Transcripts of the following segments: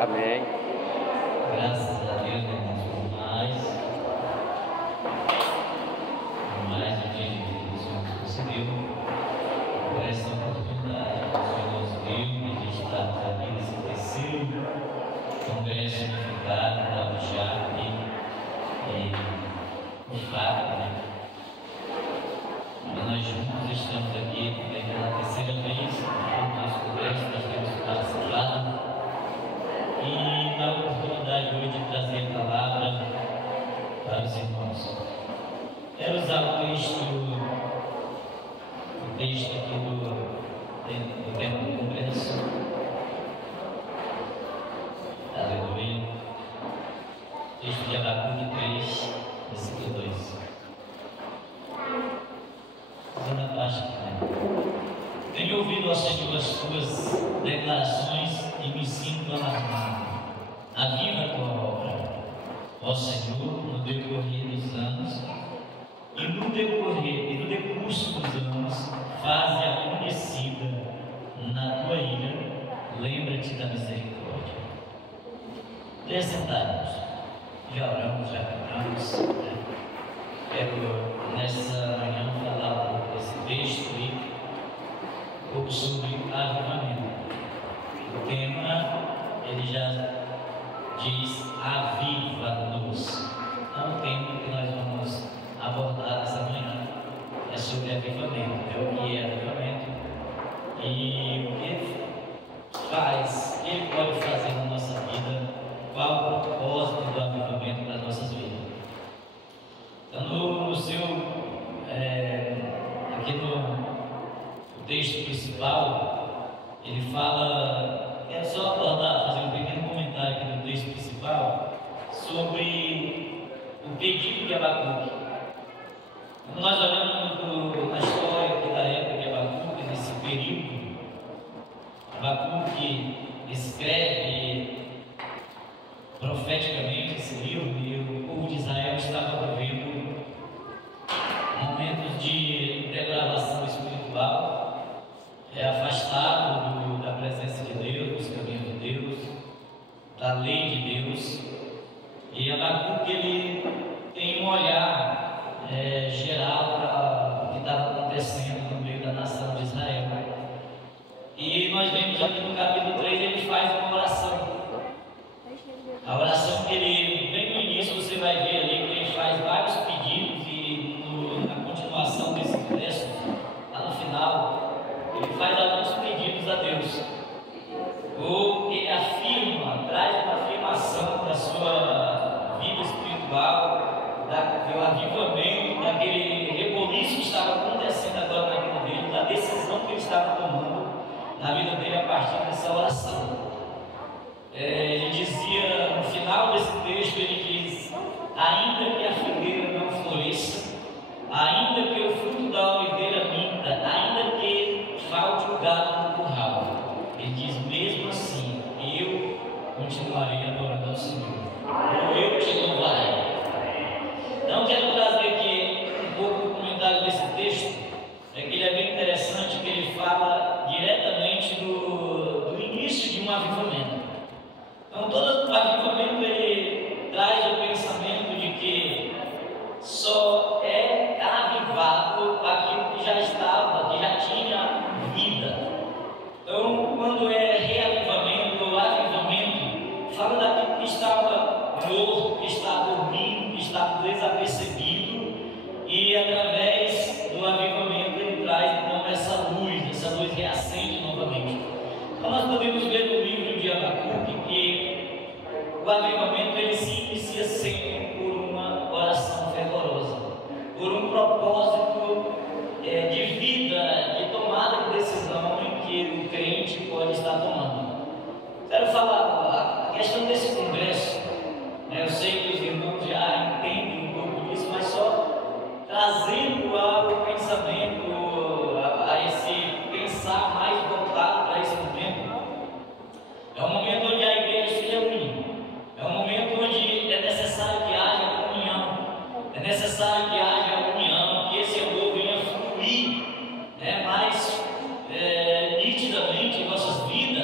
Amém. Graças a Deus, irmãos, por mais um dia de vida que o Senhor nos concedeu, por essa oportunidade que o Senhor nos deu de estarmos aqui nesse terceiro congresso unificado da UJAP e UFAP, né? E nós juntos estamos aqui pela terceira vez, no nosso congresso, nós temos participado. E na oportunidade hoje de trazer a palavra para os irmãos, quero usar o texto aqui do tempo do congresso. Aleluia. Texto de Abacuque 3, versículo 2. Usando a parte aqui, né? Tenho ouvido, ó Senhor, as tuas declarações e me sinto alarmado. Aviva a tua obra, ó Senhor, no decorrer dos anos, e no decurso dos anos, faze-a conhecida na tua ira, lembra-te da misericórdia. Leia sentados, já oramos, já cantamos, né? Quero nessa manhã falar desse texto aí, um pouco sobre avivamento. O tema, ele já diz aviva-nos. Então o tema que nós vamos abordar essa manhã é sobre avivamento, é o que é avivamento e o que faz, o que ele pode fazer na nossa vida, qual o propósito do avivamento para as nossas vidas. Então no seu, aqui no texto principal, ele fala, quero só abordar, fazer um pequeno comentário aqui no texto principal sobre o pedido de Abacuque. Quando nós olhamos na história aqui da época de Abacuque, nesse período, Abacuque escreve profeticamente esse livro e o povo de Israel estava vivendo momentos de degradação espiritual, afastado da presença de Deus, dos caminhos de Deus, da lei de Deus. E Abacuque, ele tem um olhar geral para o que estava acontecendo no meio da nação de Israel. E nós vemos aqui no capítulo 3, ele faz uma oração. A oração que ele, bem no início, você vai ver ali que ele faz vários pedidos e na continuação desse verso, lá no final, ele faz alguns pedidos a Deus. Ou ele afirma, traz uma afirmação da sua vida espiritual, do avivamento, daquele reboliço que estava acontecendo agora na vida dele, da decisão que ele estava tomando na vida dele a partir dessa oração. Ele dizia, no final desse texto, ele diz: ainda que a figueira não floresça, ainda que o fruto da oliveira minta, ainda que falte o gado no curral, ele diz, mesmo assim, eu continuarei adorando ao Senhor, eu te louvarei. Então, quero trazer aqui um pouco do comentário desse texto, que ele é bem interessante, que ele fala diretamente do início de um avivamento. Então, todo avivamento, ele traz o pensamento de que só é avivado aquilo que já estava, que já tinha vida. Então, quando é reavivamento ou avivamento, fala daquilo que estava morto, que está dormindo, que está desapercebido, e através do avivamento ele traz então essa luz reacende novamente. Então nós podemos ver no livro de Abacuque que o avivamento ele se inicia sempre por uma oração fervorosa, por um propósito de vida, de tomada de decisão em que o crente pode estar tomando. Quero falar a questão desse congresso, né? Eu sei que os irmãos já entendem um pouco disso, mas só trazendo ao pensamento, a esse pensar mais voltado para esse momento. É um momento onde a igreja se reúne, é um momento onde é necessário que haja comunhão, é necessário que haja união, que esse amor venha fluir, né, mais nitidamente em nossas vidas.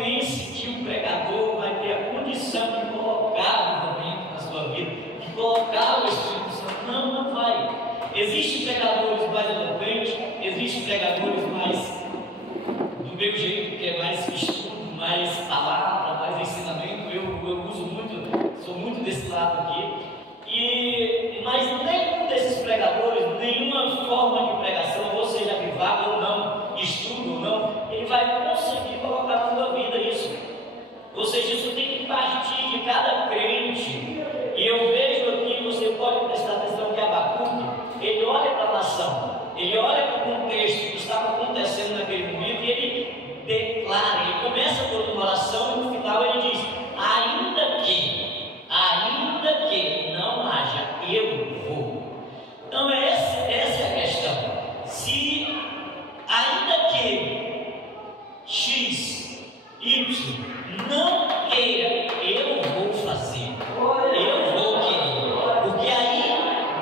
pense que o pregador vai ter a condição de colocar o avivamento na sua vida, de colocar o Espírito Santo. Não, não vai. Existem pregadores mais eloquentes, existem pregadores mais do meu jeito, que é mais estudo, mais palavra, mais ensinamento. Eu uso muito, sou muito desse lado aqui. Mas nenhum desses pregadores, nenhuma forma de pregação, ou seja, avivado ou não, estudo ou não, ele vai conseguir colocar na sua vida isso. Ou seja, isso tem que partir de cada crente. E eu vejo aqui, você pode prestar atenção que Abacuque, ele olha para a nação, ele olha para o contexto que estava acontecendo naquele momento e ele declara, ele começa por uma oração e no final ele diz: ainda que não haja, eu vou. Então essa é a questão. Se ainda que X, Y não queira, eu vou fazer, eu vou querer, porque aí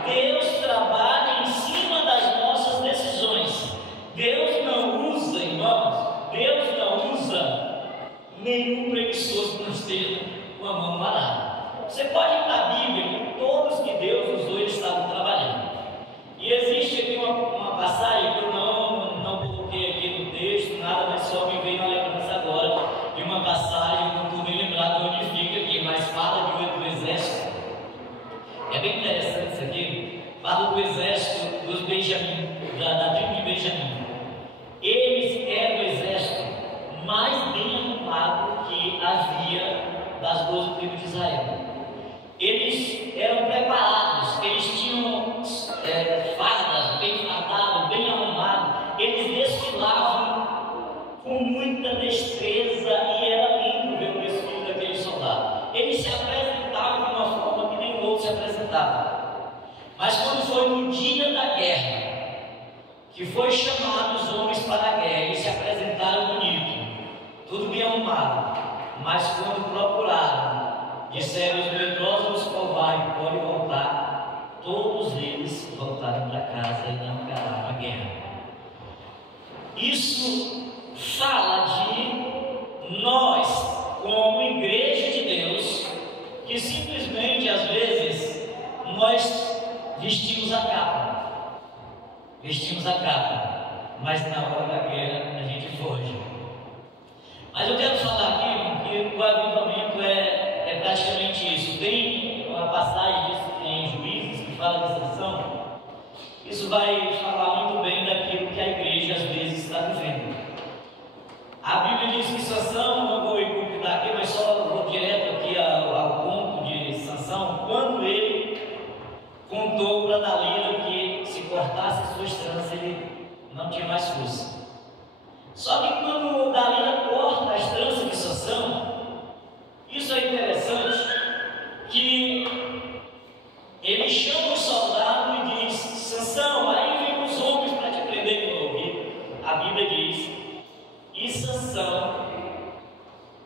Deus trabalha em cima das nossas decisões. Deus não usa, irmãos, Deus não usa nenhum preguiçoso que não esteja com a mão parada. Você pode ir para a Bíblia, que todos que Deus usou, eles estavam trabalhando. E existe aqui uma passagem que eu não coloquei aqui no texto, nada, mas só me veio na lembrança agora, de uma passagem, eu não estou me lembrado onde fica aqui, mas fala do exército. É bem interessante isso aqui. Fala do exército dos Benjamim, da tribo de Benjamim. Eles eram o exército mais bem arrumado que havia das 12 tribos de Israel. Eles eram preparados, eles tinham fardas bem fardadas, bem arrumadas, eles desfilavam com muita destreza e era lindo ver o desfile daquele soldado. Eles se apresentavam de uma forma que nem outros se apresentavam. Mas quando foi no dia da guerra, que foi chamado os homens para a guerra, eles se apresentaram bonito, tudo bem arrumado, mas quando procuraram, disseram: os medrosos, os covardes podem voltar. Todos eles voltaram para casa e não encararam a guerra. Isso fala de nós, como igreja de Deus, que simplesmente às vezes nós vestimos a capa, mas na hora da guerra a gente foge. Mas eu quero falar aqui que o avivamento é praticamente isso. Tem uma passagem em Juízes que fala de sanção. Isso vai falar muito bem daquilo que a igreja às vezes está vivendo. A Bíblia diz que Sansão, não vou completar aqui, mas só vou direto aqui ao ponto de Sansão, quando ele contou para Dalila que se cortasse as suas tranças ele não tinha mais força. Só que quando Dalila corta as tranças de Sansão, isso é interessante, que ele chama o soldado e diz: Sansão, aí vem os homens para te prender de novo. A Bíblia diz: e Sansão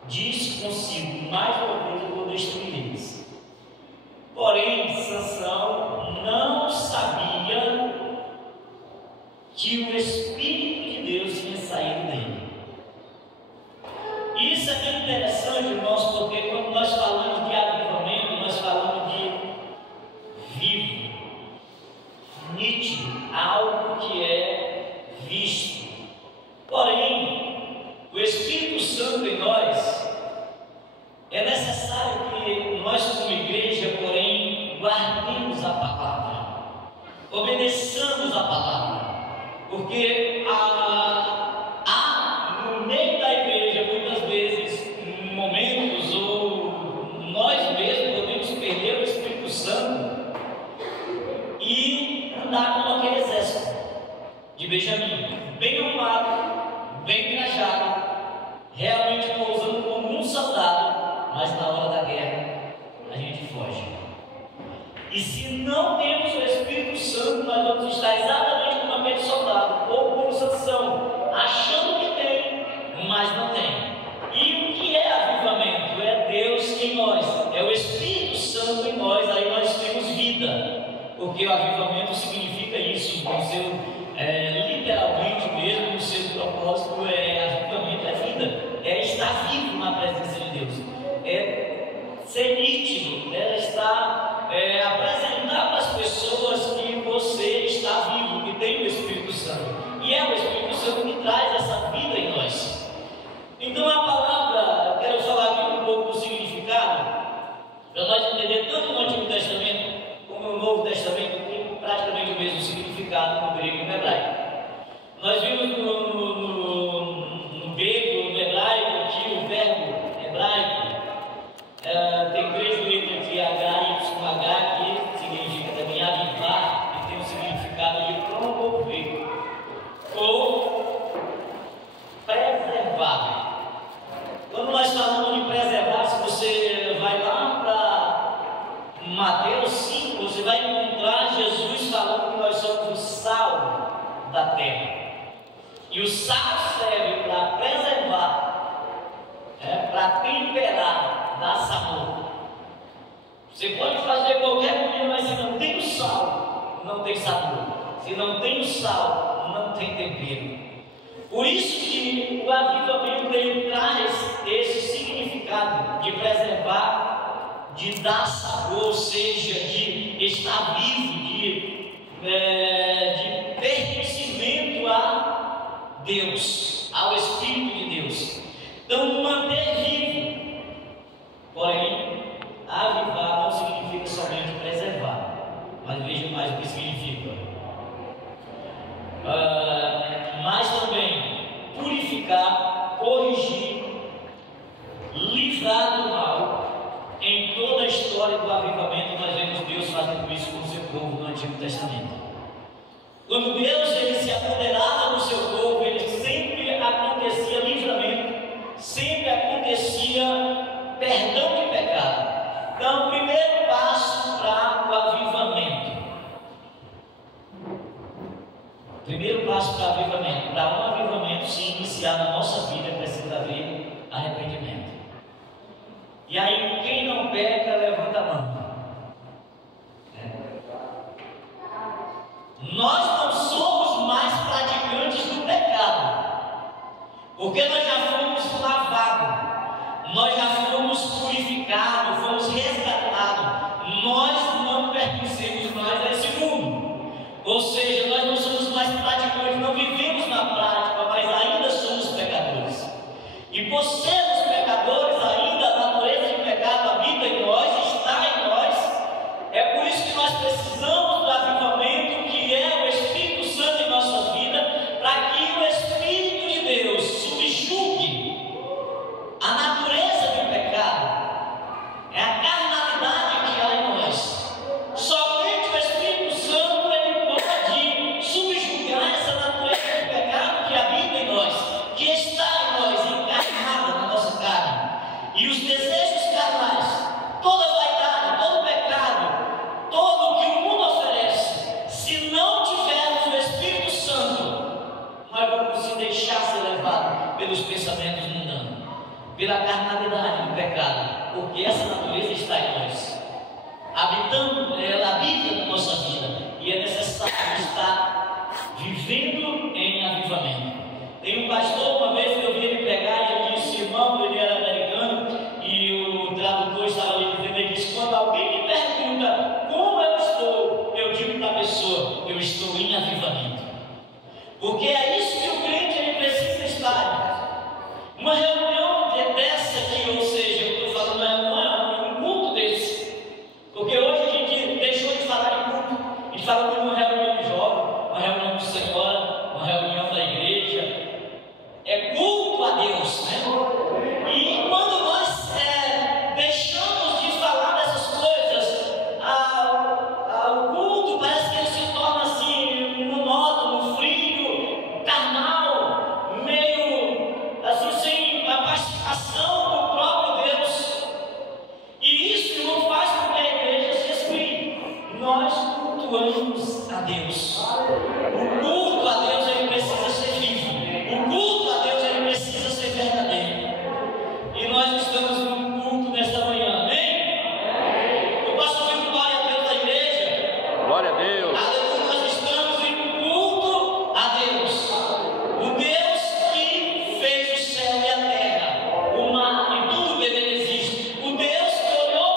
disse consigo: mais uma vez eu vou destruir eles. Porém, Sansão não sabia que o Espírito de Deus tinha saído dele. Isso é bem interessante, irmãos, porque quando nós falamos de avivamento, nós falamos de vivo, nítido, algo que é visto. Porém, o Espírito Santo em nós, é necessário que nós como igreja, porém, guardemos a palavra, obedeçamos a palavra, porque há no meio da igreja muitas vezes momentos, ou nós mesmos podemos perder o Espírito Santo e andar como aquele exército de Benjamim, bem arrumado, bem trajado, realmente pousando como um soldado, mas na hora da guerra a gente foge. E se não temos o Espírito Santo, nós vamos estar exatamente como aquele soldado, ou como Sansão, achando que tem, mas não tem. E o que é avivamento? É Deus em nós, é o Espírito Santo em nós, aí nós temos vida, porque o avivamento significa isso, no seu, literalmente mesmo, no seu propósito, avivamento é vida, é estar vivo. ser nítido, né? Está apresentar para as pessoas que você está vivo, que tem o Espírito Santo, e é o Espírito Santo que traz essa vida em nós. Então a palavra, quero falar aqui um pouco do significado, para nós entender tanto no Antigo Testamento como no Novo Testamento, tem praticamente o mesmo significado no grego e no hebraico. Nós vimos no grego, no hebraico, aqui o verbo hebraico, tem 3 letras aqui, H, que significa também avivar, e tem o significado de promover ou preservar. Quando nós falamos de preservar, se você vai lá para Mateus 5, você vai encontrar Jesus falando que nós somos o sal da terra. E o sal serve para preservar, para temperar, dar sabor. Você pode fazer qualquer comida, mas se não tem o sal, não tem sabor. Se não tem o sal, não tem tempero. Por isso que o avivamento ele traz esse significado de preservar, de dar sabor, ou seja, de estar vivo, de pertencimento a Deus, ao Espírito de Deus. Então, manter vivo. Porém, avivar não significa somente preservar, mas veja mais o que significa. Mas também purificar, corrigir, livrar do mal. Em toda a história do avivamento, nós vemos Deus fazendo isso com o seu povo no Antigo Testamento. Quando Deus ele se apoderava do seu povo, ele sempre acontecia livramento, sempre acontecia perdão de pecado. Então, o primeiro passo para o avivamento. Primeiro passo para o avivamento. Para um avivamento se iniciar na nossa vida, precisa haver arrependimento. E aí, quem não peca, levanta a mão. Nós não somos mais praticantes do pecado, porque nós já fomos lavados, nós já fomos purificados, fomos resgatados. Nós não pertencemos mais a esse mundo. Ou seja, nós não somos mais praticantes, não vivemos na prática, mas ainda somos pecadores. E por sermos pecadores, ainda a natureza de pecado habita em nós, está em nós. É por isso que nós precisamos do avivamento, que é o Espírito Santo em nossa vida, para que o Espírito de Deus subjugue a natureza do pecado. É a carnalidade que há em nós. Somente o Espírito Santo ele pode subjugar essa natureza do pecado que habita em nós, que está em nós, encarnada na nossa carne. E os desejos carnais, toda vaidade, todo pecado, todo o que o mundo oferece, se não tivermos o Espírito Santo, nós vamos se deixar ser levados pelos pensamentos mundanos, pela carnalidade do pecado, porque essa natureza está em nós, habitando, ela habita na nossa vida, e é necessário estar vivendo em avivamento. Tem um pastor, uma vez que eu vi ele pregar, e ele disse, irmão, ele era americano, e o tradutor estava ali dizendo, ele disse, quando alguém me pergunta como eu estou, eu digo para a pessoa, eu estou em avivamento. Porque é isso que o crente ele precisa estar. Uma reunião dessa aqui, ou seja, eu estou falando um culto desse. Porque hoje a gente deixou de falar em culto, a gente fala de uma reunião de jovem, uma reunião de senhora, uma reunião da igreja. É culto a Deus, né? E quando nós deixamos de falar dessas coisas, o culto parece que ele se torna assim, monótono, frio, carnal, meio assim, sem a participação do próprio Deus. E isso não faz com que a igreja se esfrie. Nós cultuamos a Deus. O culto a Deus ele precisa ser vivo. O culto a Deus ele precisa ser verdadeiro. E nós estamos num culto nesta manhã, amém? Eu posso ouvir glória a Deus da igreja? Glória a Deus. Aleluia, nós estamos em um culto a Deus. O Deus que fez o céu e a terra, o mar e tudo que nele existe. O Deus que olhou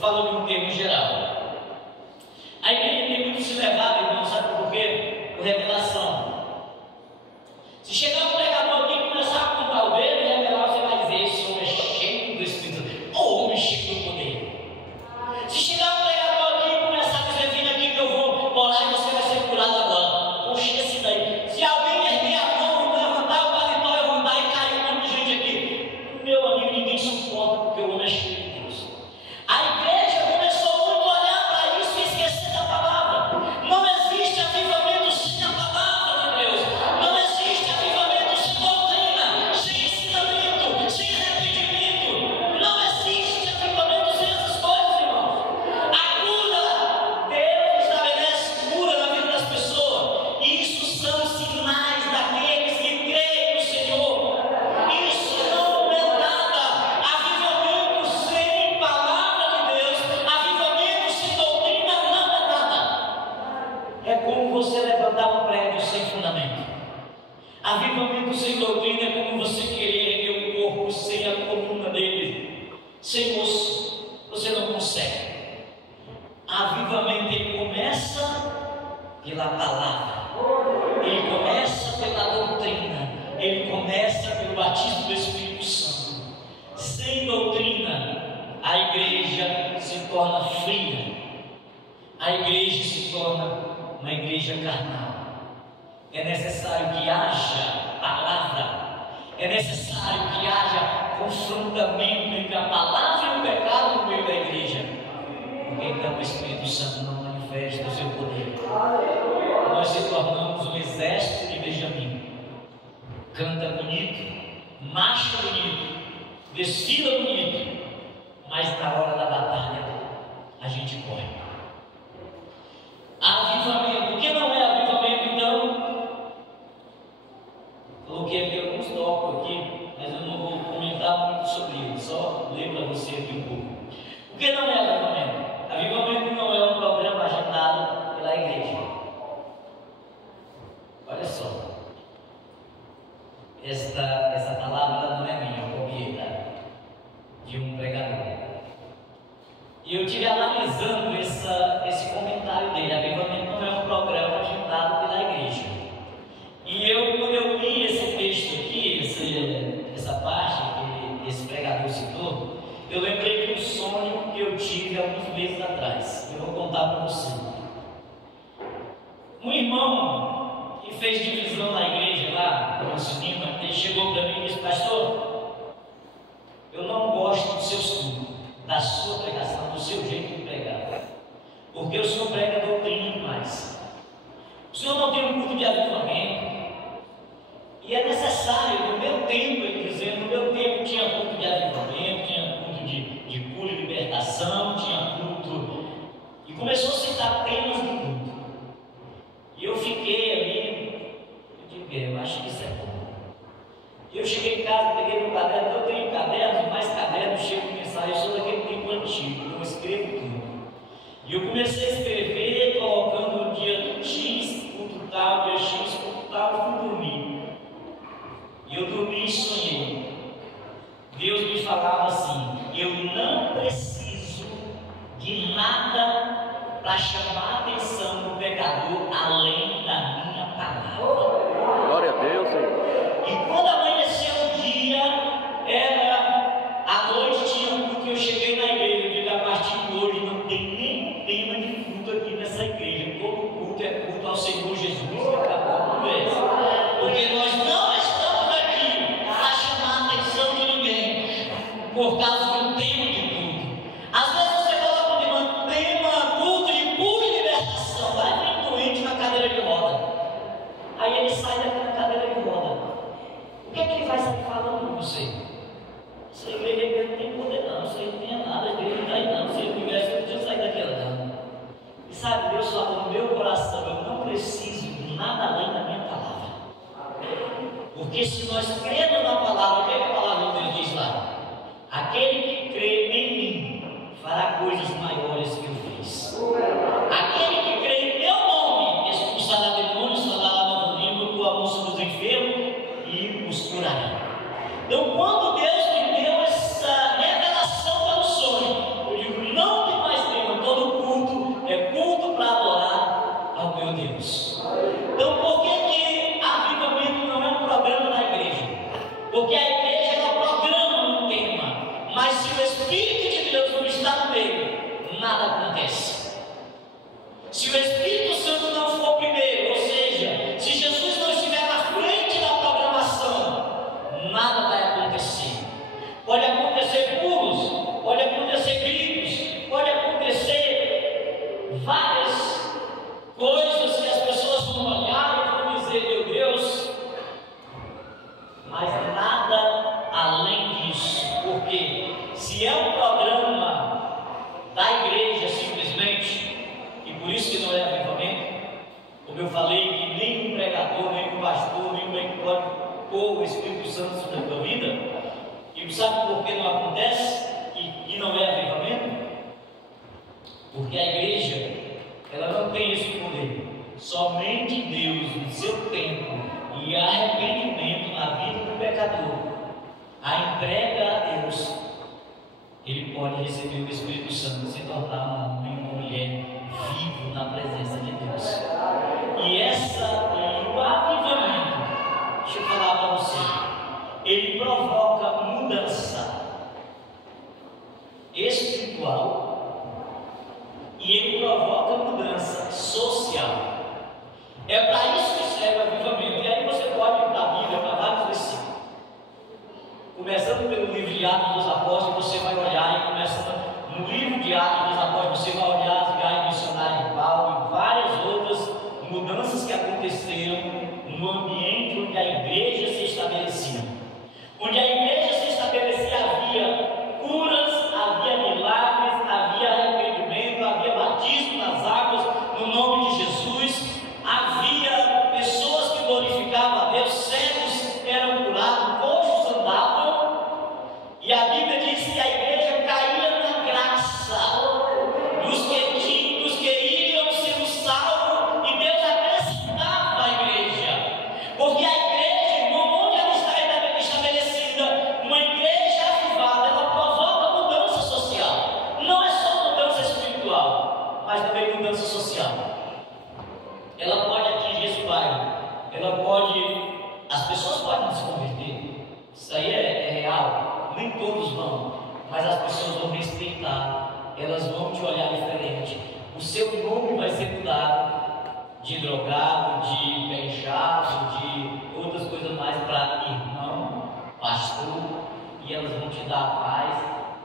falando de um termo geral. A igreja tem muito se levado, irmão, sabe por quê? Por revelação. Se chegar um pregador aqui e começar a contar o dedo e revelar, você vai dizer: esse homem é cheio do Espírito, ou homem cheio do poder. Se chegar um pregador aqui e começar a dizer: vem aqui que eu vou orar e você vai ser curado agora. Poxa, esse daí. Se alguém erguer a mão, levantar o paletó e rodar e cair um monte de gente aqui, meu amigo, ninguém suporta, porque o homem é cheio de Deus. A igreja começou muito a olhar para isso e esquecer da palavra. Não existe avivamento sem a palavra de Deus. Não existe avivamento sem doutrina, sem ensinamento, sem arrependimento. Não existe avivamento sem essas coisas, irmãos. A cura, Deus estabelece cura na vida das pessoas. Isso são sinais daqueles que creem no Senhor. Isso não é nada. Avivamento sem palavra de Deus, avivamento sem doutrina não é nada. É como você levantar um prédio sem fundamento. Avivamento sem doutrina é como você querer erguer um corpo sem a coluna dele, sem osso. Você não consegue. Avivamento, ele começa pela palavra, ele começa pela doutrina, ele começa pelo batismo do Espírito Santo. Sem doutrina, a igreja se torna fria, a igreja se torna uma igreja carnal. É necessário que haja palavra, é necessário que haja confrontamento entre a palavra e o pecado no meio da igreja, porque então o Espírito Santo não manifesta o seu poder. Nós se tornamos um exército de Benjamim. Canta bonito, marcha bonito, desfila bonito, mas na hora da batalha a gente corre. Avivamento. O que não é avivamento, então? Coloquei aqui alguns tópicos aqui, mas eu não vou comentar muito sobre isso, só ler para você aqui um pouco. O que não é avivamento? Avivamento não é um programa agendado pela igreja. Olha só, essa palavra não é minha, eu copiei, tá? De um pregador. E eu estive analisando esse comentário dele. Avivamento não é um programa agendado pela igreja. E quando eu li esse texto aqui, essa parte que esse pregador citou, eu lembrei de um sonho que eu tive alguns meses atrás. Eu vou contar para você. Um irmão que fez divisão na igreja lá, no nosso Lima, ele chegou para mim e disse: pastor, eu não gosto dos seus cultos, da sua pregação, do seu jeito de pregar, porque o senhor prega doutrina demais. O senhor não tem um culto de avivamento. E é necessário, no meu tempo, ele dizendo, no meu tempo tinha culto de avivamento, tinha culto de cura e libertação, tinha culto. E começou a citar temas do culto. E eu fiquei ali, eu digo: eu acho que isso é bom. E eu cheguei em casa, peguei meu caderno, eu tenho cadernos, mais cadernos, chego de mensagem, eu sou daquele tempo antigo, eu escrevo tudo. E eu comecei a escrever, colocando o dia X, culto tal, dia X, culto tal, e fui dormir. E eu dormi e sonhei. Deus me falava assim: eu não preciso de nada para chamar a atenção do pecador além da minha palavra. Glória a Deus, Senhor. E quando amanheceu o dia, era a noite, tinha um culto, eu cheguei na igreja, eu digo: a partir de hoje não tem nem tema de culto aqui nessa igreja. Todo culto é culto ao Senhor Jesus. E acabou com isso. Porque nós não estamos aqui para chamar a atenção de ninguém por causa de um tema de culto. Às vezes você coloca um tema culto de cura e libertação. Vai vir um doente na cadeira de roda. Aí ele sai daquela cadeira de roda. O que é que ele vai sair falando com você? Essa igreja não tem poder não, isso aí não tem nada, a igreja não está aí não. Se ele tivesse, eu podia sair daqui andando. E sabe, Deus falou no meu coração: eu não preciso de nada além da minha palavra. Porque se nós cremos na palavra, o que é que a palavra de Deus diz lá? Aquele que crê em mim fará coisas maiores que eu fiz. Aquele que crê em meu nome expulsará demônios, falará nova língua, pôr a mão sobre os enfermos e os curará. Então, quando Deus me deu essa revelação pelo sonho, eu digo: não me Se o Espírito Santo não for primeiro, ou seja, se Jesus não estiver na frente da programação, nada vai acontecer. Pode acontecer pulos, pode acontecer gritos, pode acontecer várias coisas que as pessoas vão olhar e vão dizer: meu Deus, mas nada além disso. Porque se é um programa da igreja simplesmente, e por isso que não é avivamento, como eu falei, que nem um pregador, nem um pastor, nem um que pode pôr o Espírito Santo sobre a tua vida. E sabe por que não acontece e não é avivamento? Porque a igreja, ela não tem esse poder. Somente Deus, no seu tempo e arrependimento na vida do pecador, a entrega a Deus, ele pode receber o Espírito Santo, se tornar um homem ou uma mulher vivo na presença de Deus. E o avivamento, deixa eu falar para você, ele provoca mudança espiritual e ele provoca mudança social. É para isso que serve o avivamento. E aí você pode ir para a Bíblia, para vários versículos. Começando pelo livro de Atos dos Apóstolos, você vai olhar, e começando no livro de Atos dos Apóstolos, você vai olhar as viagens missionárias de Paulo e várias outras mudanças que aconteceram no ambiente onde a igreja se estabelecia. Onde a igreja se estabelecia, havia curas, havia milagres, havia arrependimento, havia batismo nas águas no nome de Jesus, havia pessoas que glorificavam a Deus, cegos eram curados, coxos andavam, e a Bíblia diz que a igreja caía na graça dos que iriam sendo salvos, e Deus acrescentava a igreja, porque a igreja, irmão, onde ela está estabelecida, uma igreja avivada, ela provoca mudança social. Não é só mudança espiritual, mas também mudança social. Ela pode atingir esse bairro, as pessoas podem se converter, isso aí é real, nem todos vão, mas as pessoas vão respeitar, elas vão te olhar diferente, o seu nome vai ser mudado de drogado, de pé inchado, de outras coisas mais, para irmão, pastor, e elas vão te dar a paz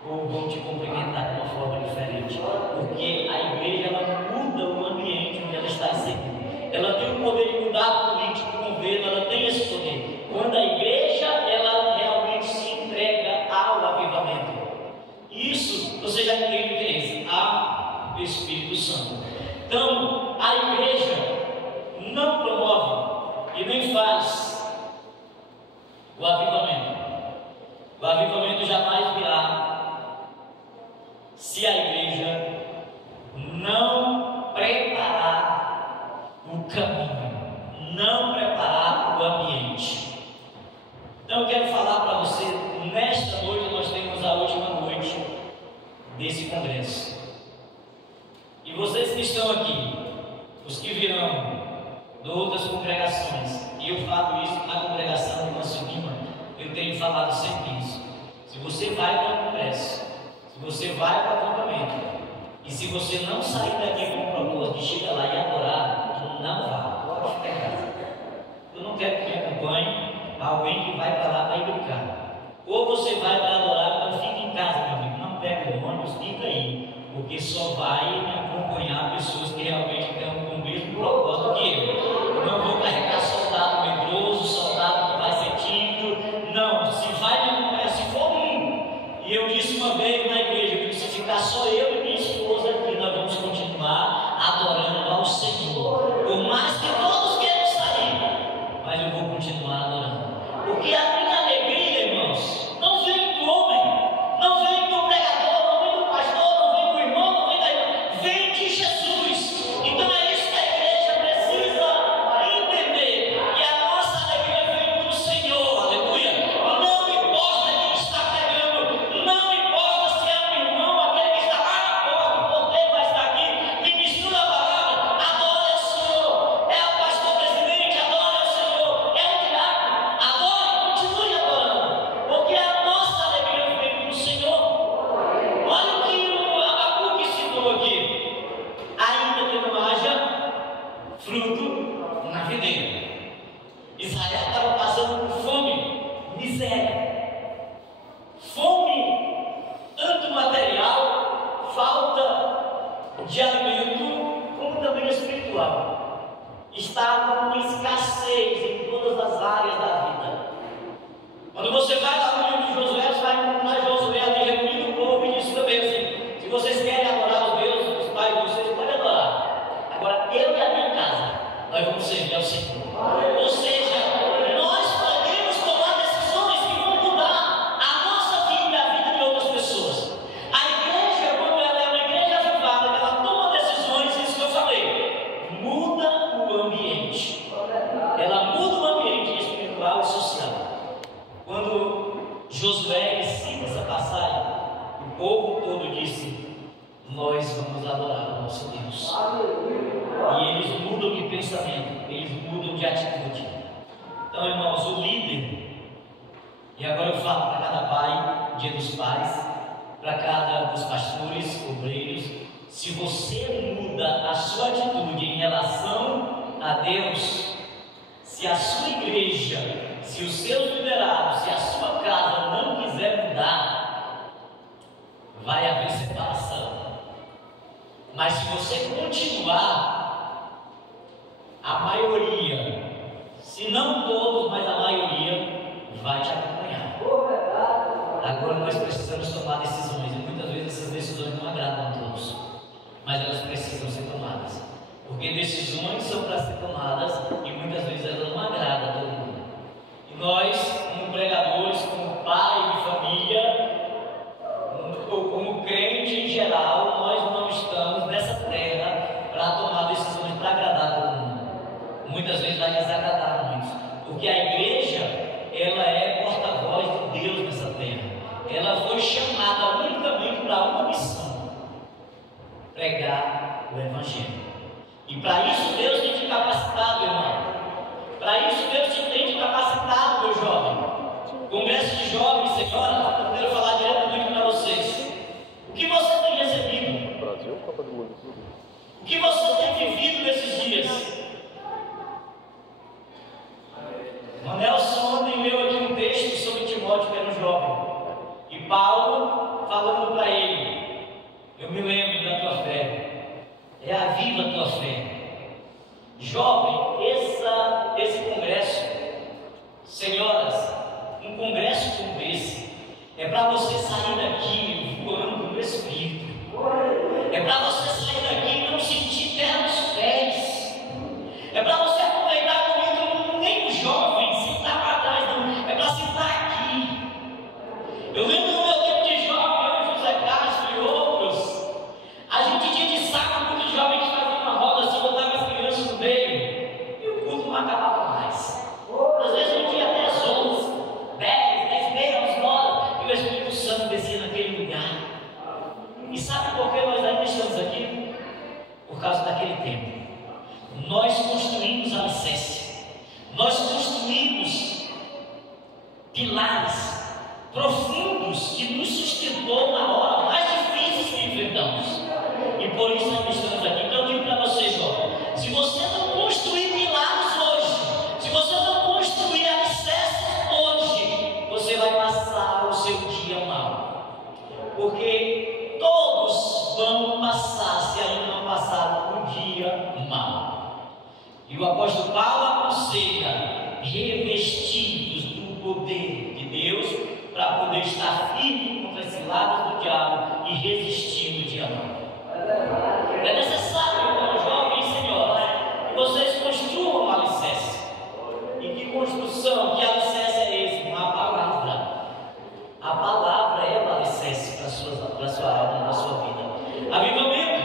ou vão te cumprimentar de uma forma diferente, porque a igreja, ela muda o ambiente onde ela está inserindo. Ela tem o poder de mudar a política, o governo, ela tem esse poder. Quando a igreja, ela realmente se entrega ao avivamento. Isso, você já entende o que é isso? Ao Espírito Santo. Então, a igreja não promove e nem faz o avivamento. O avivamento jamais virá se a igreja não preparar o caminho, não preparar o ambiente. Então eu quero falar para você, nesta noite nós temos a última noite desse congresso. E vocês que estão aqui, os que virão de outras congregações, e eu falo isso na congregação de Manso Lima, eu tenho falado sempre isso. Se você vai para o congresso, se você vai para o acampamento, e se você não sair daqui com o propósito de chegar lá e adorar, não vá, pode ficar em casa. Eu não quero que me acompanhe alguém que vai para lá para ir brincar. Ou você vai para adorar, então fica em casa, meu amigo. Não pega o ônibus, fica aí, porque só vai me acompanhar pessoas que realmente têm o mesmo propósito que eu. Eu não vou carregar soldado medroso, soldado que vai ser tímido. Não, se vai me acompanhar, se for um. E eu disse uma vez na igreja que se ficar só eu e minha esposa aqui, nós vamos continuar adorando ao Senhor. Por mais que todos queiram sair, mas eu vou continuar adorando. Porque a minha alegria, irmãos, não vem do homem, não vem do pregador, não vem do pastor, não vem do irmão, não vem da irmã, vem de Jesus. Então é isso que a igreja precisa de alimento, como também espiritual. Estavam com escassez em todas as áreas da vida. Quando você vai lá no livro de Josué, você vai encontrar Josué ali reunindo o povo e diz também assim: se vocês querem adorar os deuses, os pais de vocês, podem adorar. Agora, eu e a minha casa, nós vamos servir ao Senhor. Ou seja, nós podemos tomar decisões que vão mudar a nossa vida e a vida de outras pessoas. A igreja, quando ela é uma igreja avivada, ela toma decisões, isso que eu falei, muda o ambiente. Ela muda o ambiente espiritual e social. Quando Josué cita essa passagem, o povo todo disse: nós vamos adorar o nosso Deus. E eles mudam de pensamento, eles mudam de atitude. Então, irmãos, o líder, e agora eu falo para cada pai, dia dos pais, para cada dos pastores, obreiros: se você muda a sua atitude em relação a Deus, se a sua igreja, se os seus liderados, se a sua casa não quiser mudar, vai haver separação. Mas se você continuar, a maioria, se não todos, mas a maioria, vai te acompanhar. Agora nós precisamos tomar decisões, e muitas vezes essas decisões não agradam a todos, mas elas precisam ser tomadas, porque decisões são para ser tomadas e muitas vezes elas não agradam a todo mundo. E nós, como pregadores, como pai de família, ou como crente em geral, nós não estamos nessa terra para tomar decisões para agradar todo mundo. Muitas vezes vai desagradar muitos, porque a igreja, ela é porta-voz de Deus nessa terra. Ela foi chamada unicamente para uma missão: pregar o Evangelho. E para isso Deus tem te capacitado, irmão. Para isso Deus te tem te capacitado, meu jovem. Congresso de jovens, senhora, eu quero falar diretamente para vocês. O que você tem recebido? Brasil, Copa do Mundo. O que você tem vivido nesses dias? O Nelson ontem leu aqui um texto sobre Timóteo, que era um jovem. E Paulo falando para ele: eu me lembro da tua fé. Reaviva a tua fé. Jovem, esse congresso, senhoras, um congresso como esse, é para você sair daqui voando no Espírito. É para você sair daqui e não sentir terra nos pés. É para você aproveitar o momento, nem o jovem, sentar para trás, não. É para sentar aqui. Eu lembro no meu tempo de jovem, eu e José Castro e outros, a gente tinha de saco muito de jovem que fazia uma roda assim, botava as crianças no meio, e o culto não acabava mais. Às vezes eu tinha até as 11, 10 meia, 11 horas, e o Espírito Santo descia naquele lugar. E sabe por que nós ainda estamos aqui? Por causa daquele tempo. Nós construímos alicerce, nós construímos pilares profundos que nos sustentou na hora mais difícil que enfrentamos. E por isso nós estamos aqui. Então eu digo para você, jovem: se você não construir pilares hoje, se você não construir alicerces hoje, você vai passar o seu dia mal. Porque todos vão passar, se ainda não passaram, um dia mal. E o apóstolo Paulo aconselha: revestidos do poder de Deus, para poder estar firme contra as ciladas do diabo e resistir no dia mal. É necessário, então, jovens e senhoras, que vocês construam um alicerce. E que construção, que alicerce é esse? Uma palavra. A palavra é o alicerce para a sua alma, para a sua vida. Avivamento,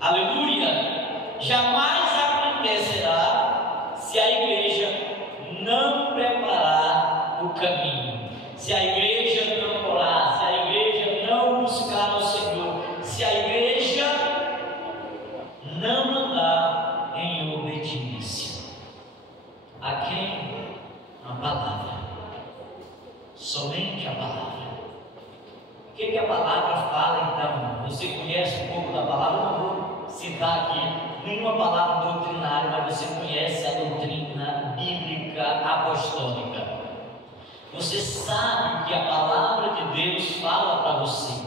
aleluia, jamais acontecerá se a igreja não preparar o caminho, se a igreja não orar, se a igreja não buscar ao Senhor, se a igreja não andar em obediência. A quem? A palavra. Somente a palavra. O que a palavra fala então? Você conhece um pouco da palavra? Eu não vou citar aqui nenhuma palavra doutrinária, mas você conhece a doutrina bíblica apostólica. Você sabe que a palavra de Deus fala para você.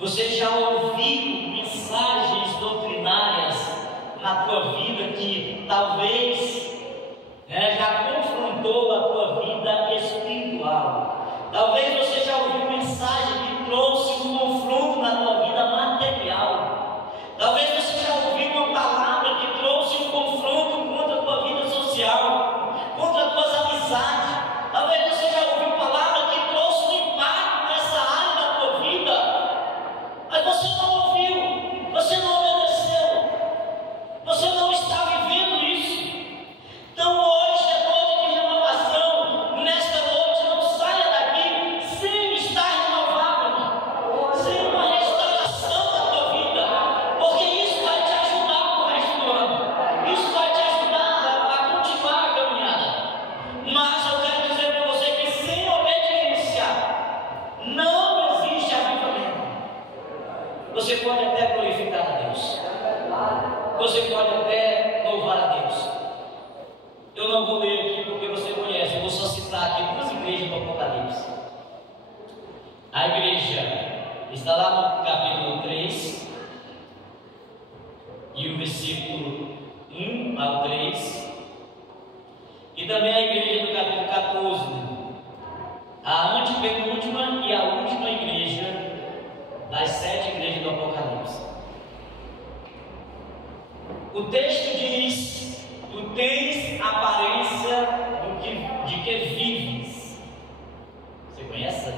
Você já ouviu mensagens e também a igreja do capítulo 14, a antepenúltima e a última igreja das 7 igrejas do Apocalipse. O texto diz: tu tens aparência de que vives. Você conhece?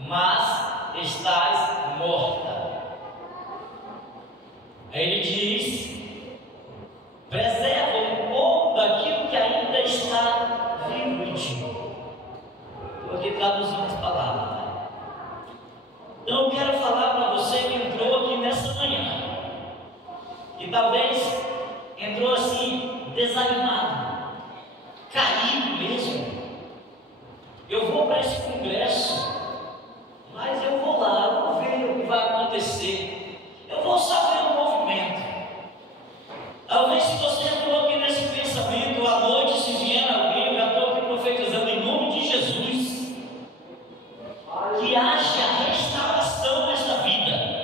Mas estás morta. Aí ele diz: preserva um pouco daquilo que ainda está vivo em ti. Estou aqui traduzindo as palavras. Então eu quero falar para você que entrou aqui nessa manhã e talvez entrou assim, desanimado, caído mesmo. Eu vou para esse congresso, mas eu vou lá, eu vou ver o que vai acontecer, eu vou só ver o movimento. Talvez se você entrou aqui nesse pensamento, à noite, se vier alguém, eu já estou aqui profetizando em nome de Jesus, que haja restauração nesta vida,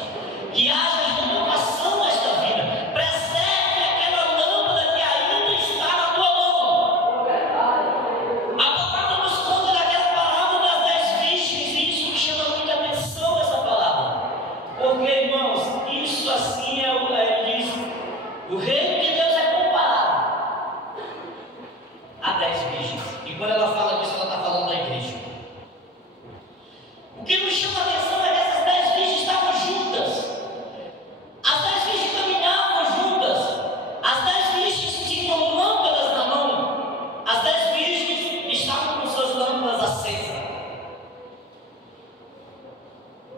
que haja renovação nesta vida. Preserve aquela lâmpada que ainda está na tua mão. A palavra nos conta daquela palavra das 10 virgens, e isso me chama muita atenção, essa palavra, porque, irmãos, isso assim ele diz, o reino de Deus é comparado a 10 virgens, e quando ela fala disso, ela está falando da igreja. O que nos chama a atenção é que essas 10 virgens estavam juntas. As 10 virgens caminhavam juntas. As 10 virgens tinham lâmpadas na mão. As 10 virgens estavam com suas lâmpadas acesas.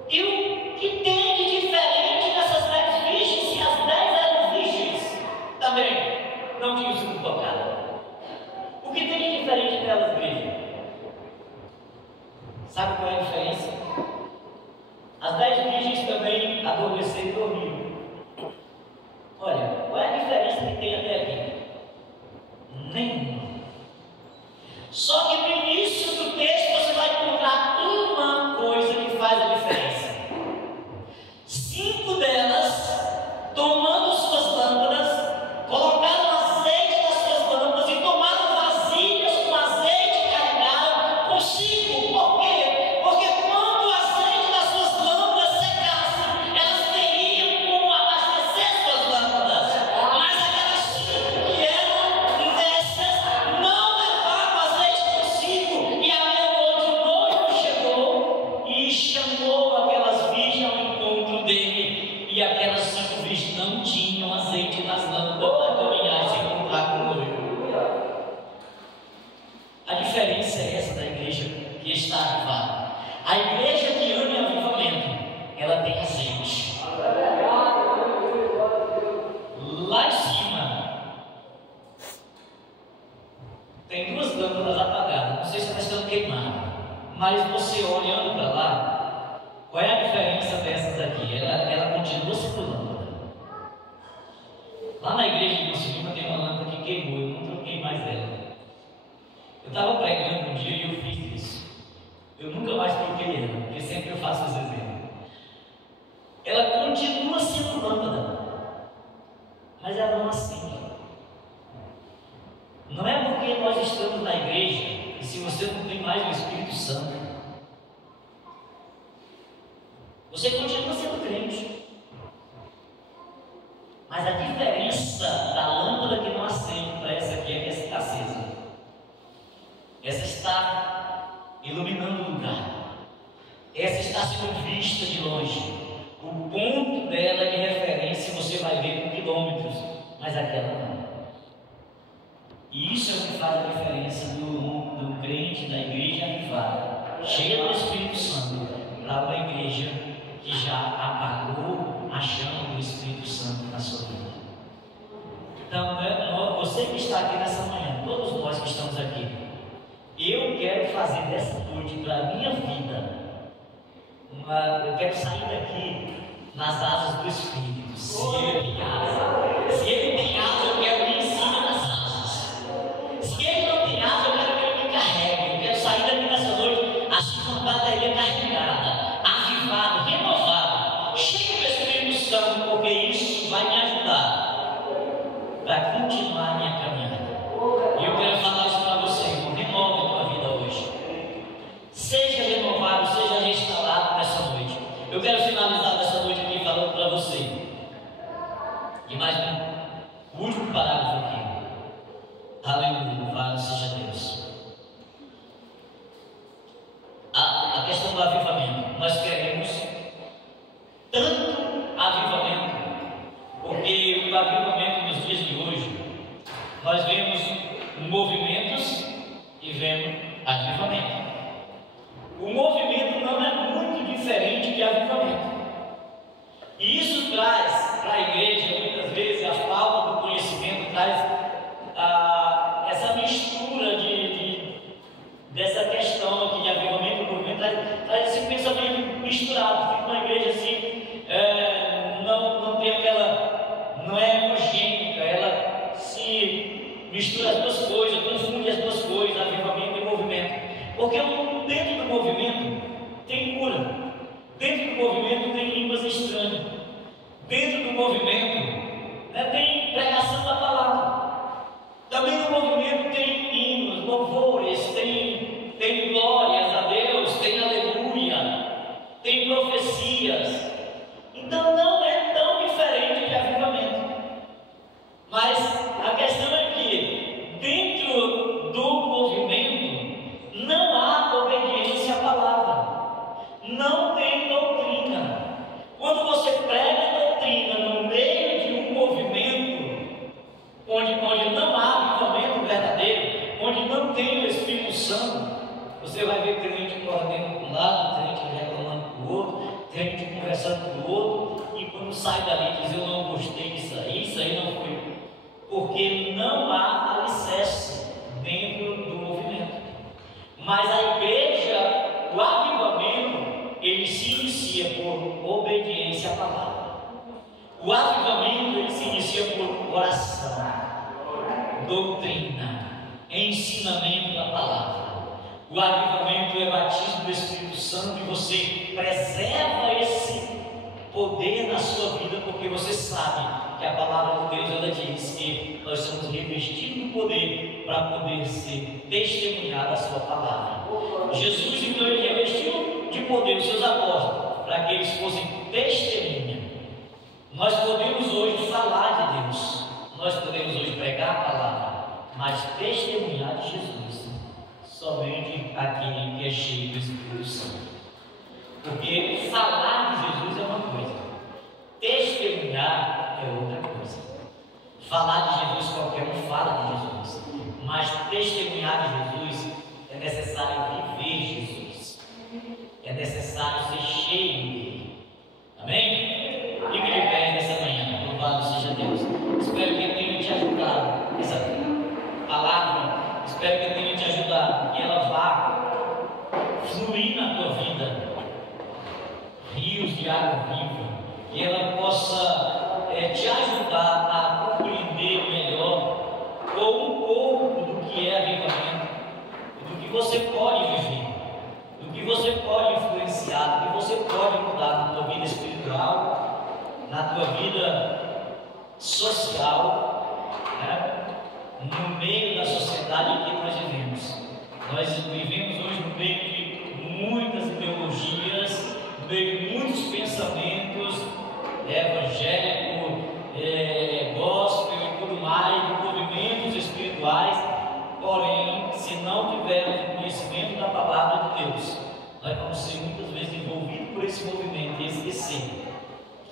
E o que tem de diferente nessas 10 virgens, se as 10 eram virgens também não tinham sido tocadas? O que tem de diferente delas, igreja? Sabe qual é a diferença? As 10 virgens também adormeceram e dormiram. Olha, qual é a diferença que tem até aqui? Nenhuma. Só que no início do texto você vai encontrar uma coisa que faz a diferença. 5 delas, tomando suas lâmpadas, colocaram azeite nas suas lâmpadas e tomaram vasilhas com azeite e carregaram consigo. Por quê? Porque quando o azeite das suas lâmpadas secasse, elas teriam como abastecer suas lâmpadas. Mas aquelas 5 que eram dessas não levaram azeite consigo. E à meia-noite o noivo chegou e chamou aquelas virgens ao encontro dele. E aquelas 5 virgens não tinham azeite nas lâmpadas para caminhar e se encontrar com o noivo. A diferença é essa da igreja que está avivada. A igreja que ama em avivamento, ela tem azeite. Lá em cima tem 2 lâmpadas apagadas. Não sei se elas estão queimadas, mas você olhando para lá, qual é a diferença dessas aqui? Ela continua sendo lâmpada. Lá na igreja de Monsenhor tem uma lâmpada que queimou, eu não troquei mais ela. Eu estava pregando um dia e eu fiz isso. Eu nunca mais troquei ela, porque sempre eu faço os exemplos. Ela continua sendo lâmpada, mas ela não acende. Não é porque nós estamos na igreja e se você não tem mais o Espírito Santo, você continua sendo crente. Mas a diferença da lâmpada que não acende para essa aqui é que essa está acesa. Essa está iluminando o lugar. Essa está sendo vista de longe. O ponto dela de referência você vai ver com quilômetros, mas aquela não. E isso é o que faz a diferença do crente da igreja avivada, cheia do Espírito Santo, para uma igreja que já apagou a chama do Espírito Santo na sua vida. Então, você que está aqui nessa manhã, todos nós que estamos aqui, eu quero fazer dessa noite para a minha vida, eu quero sair daqui nas asas do Espírito. Se ele tem asa, eu quero ir em cima das asas. Se ele não tem asa, eu quero que ele me carregue. Eu quero sair daqui nessa noite assim com a bateria carregada, avivado, renovado, cheio do Espírito Santo, porque isso vai me ajudar para continuar a minha caminhada. E eu quero E mais um último parágrafo aqui. Aleluia, louvado seja Deus. A questão do avivamento. Nós queremos tanto avivamento, porque o avivamento nos dias de hoje, nós vemos movimentos e vemos avivamento. O movimento não é muito diferente de avivamento. E isso traz para a igreja, muitas vezes, a falta do conhecimento, traz essa mistura dessa questão aqui de avivamento e movimento, traz esse pensamento misturado. Fica uma igreja assim, não tem aquela, não é homogênea, ela se mistura as duas coisas, confunde as duas coisas, avivamento e movimento. Porque dentro do movimento tem cura, dentro do movimento tem línguas estranhas, dentro do movimento tem pregação da palavra. Também no movimento tem hinos, louvores, tem glórias a Deus, tem aleluia, tem profecias. Então não é tão diferente de avivamento. Mas a questão é que dentro do movimento não há obediência à palavra, não tem doutrina. Quando você prega doutrina no meio de um movimento onde não há avivamento verdadeiro, onde não tem o Espírito Santo, você vai ver crente correndo para um lado, crente reclamando para o outro, crente conversando com o outro, e quando sai dali diz: eu não gostei disso aí não foi, porque não há alicerce dentro do movimento. Mas a igreja, o avivamento, ele se inicia por obediência à palavra. O avivamento, ele se inicia por oração, doutrina, ensinamento da palavra. O avivamento é batismo do Espírito Santo, e você preserva esse poder na sua vida, porque você sabe que a palavra de Deus, ela diz que nós somos revestidos do poder para poder ser testemunhado a sua palavra. Jesus, então, ele revestiu de poder os seus apóstolos para que eles fossem testemunha. Nós podemos hoje falar de Deus, nós podemos hoje pregar a palavra, mas testemunhar de Jesus somente aquele que é cheio do Espírito Santo. Porque falar de Jesus é uma coisa, testemunhar é outra coisa. Falar de Jesus, qualquer um fala de Jesus, mas testemunhar de Jesus é necessário viver Jesus, é necessário ser cheio dele. Amém? Fique de pé nessa manhã, louvado seja Deus. Espero que eu tenha te ajudado essa palavra, espero que eu tenha te ajudado, que ela vá fluir na tua vida, rios de água viva, que ela possa te ajudar a compreender melhor ou um pouco do que é avivamento, do que você pode viver, do que você pode influenciar, do que você pode mudar na tua vida espiritual, na tua vida social, no meio da sociedade em que nós vivemos. Nós vivemos hoje no meio de muitas ideologias, no meio de muitos pensamentos evangélicos, gospel e tudo mais, movimentos espirituais. Porém, se não tivermos o conhecimento da palavra de Deus, nós vamos ser muitas vezes envolvidos por esse movimento e esquecer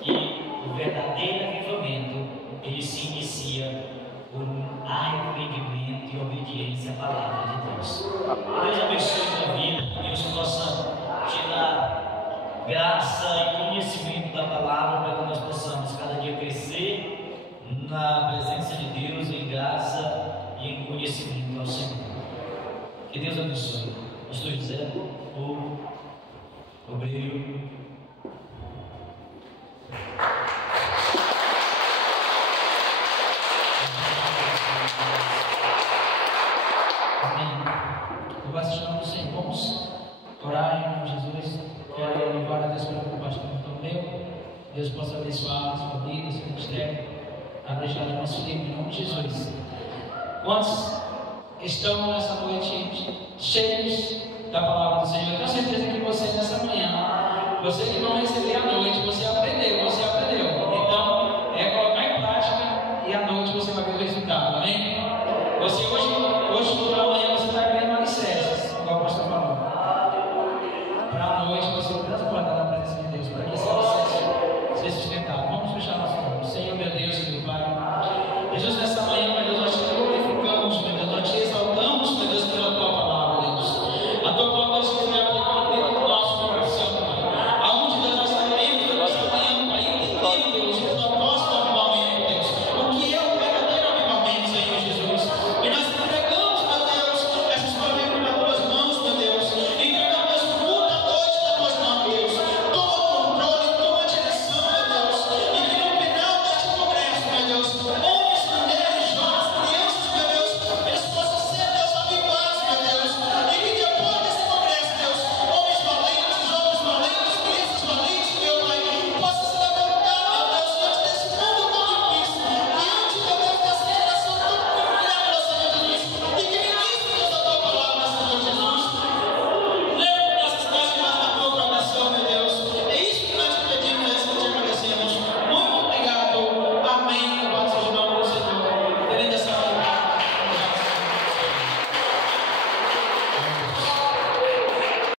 que o verdadeiro avivamento, ele se inicia por um arrependimento e obediência à palavra de Deus. Deus abençoe a tua vida, que Deus possa te dar graça e conhecimento da palavra, para que nós possamos cada dia crescer na presença de Deus, em graça e em conhecimento ao Senhor. Que Deus abençoe. Pastor José, o obreiro. Eu vou assistir os irmãos orar em nome de Jesus. Quero louvar a Deus pelo pastor meu. Deus possa abençoar a sua vida, seu ministério, abençoar o nosso livro em nome de Jesus. Quantos estão nessa noite cheios da palavra do Senhor? Eu tenho certeza que você nessa manhã, você que não recebeu a noite, você aprendeu